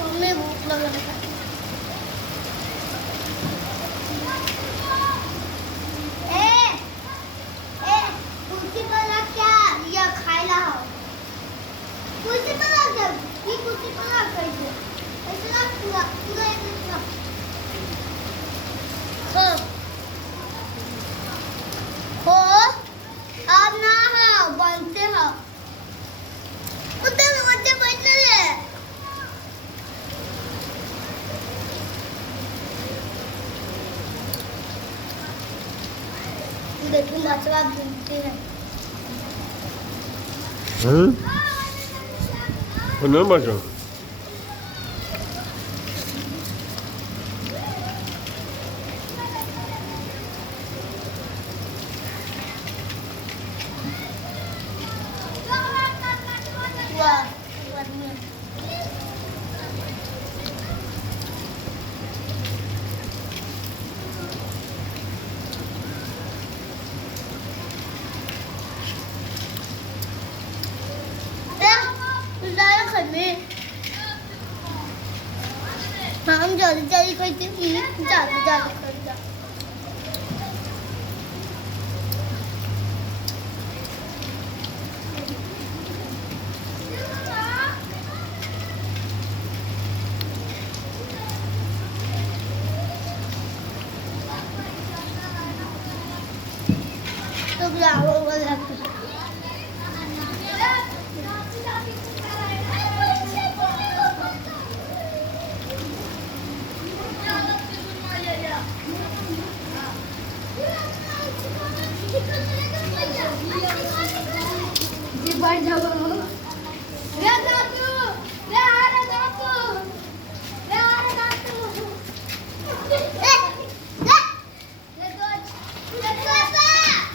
Mummy भूक लागला खायला हवं कुठे पण लागतं ही कुठे पण लागायचं असं लाग तुला तुला येतं हो अब ना हा बनते हा कुठे वरती बैठले देखो मछली घूमती है Ne bakıyorsun? हम जल्दी जल्दी करते हैं जल्दी जल्दी करते तो ब्रावो वाला बढ़ जाओ रे दादू रे आ रे दादू रे आ रे दादू ए रे दोच रे पापा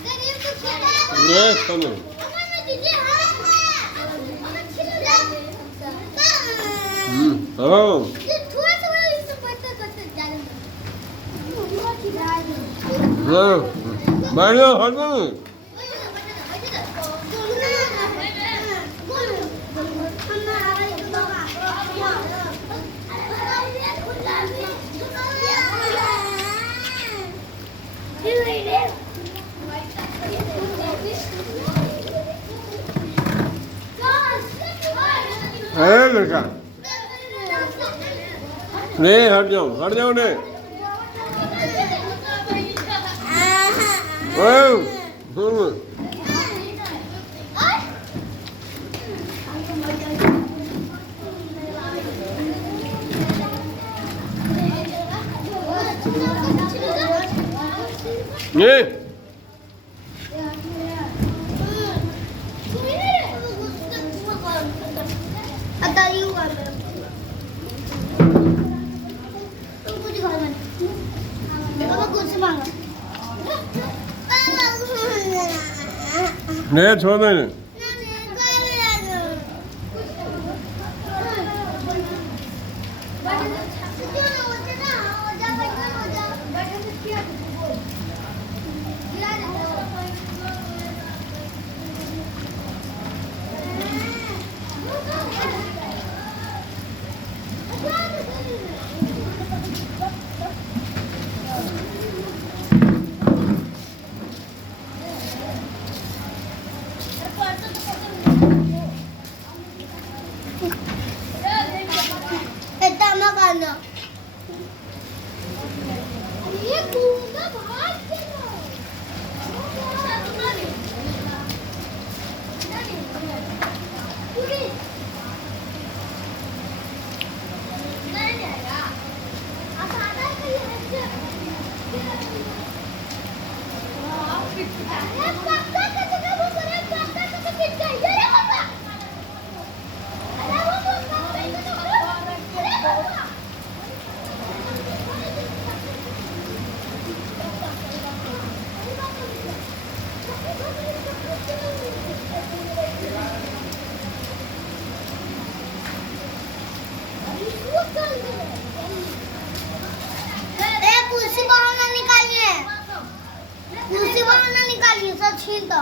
गरीब को खिला Ne tamam. मम्मा दीदी हां मम्मा खिला Tamam. ये थोड़ा थोड़ा इससे पता करते जा रहे मम्मा खिला Ne? Mario hadi mi? Evet kan. Ne hadi जाओ ne? Oh. Ne? आता येऊ आम्ही तू कुठे घालणार बाबा कुठे मागा Ne çoğunluğunu? कुर्सी बाहर ना निकालिए, कुर्सी बाहर ना निकालिए, सब छीन दो।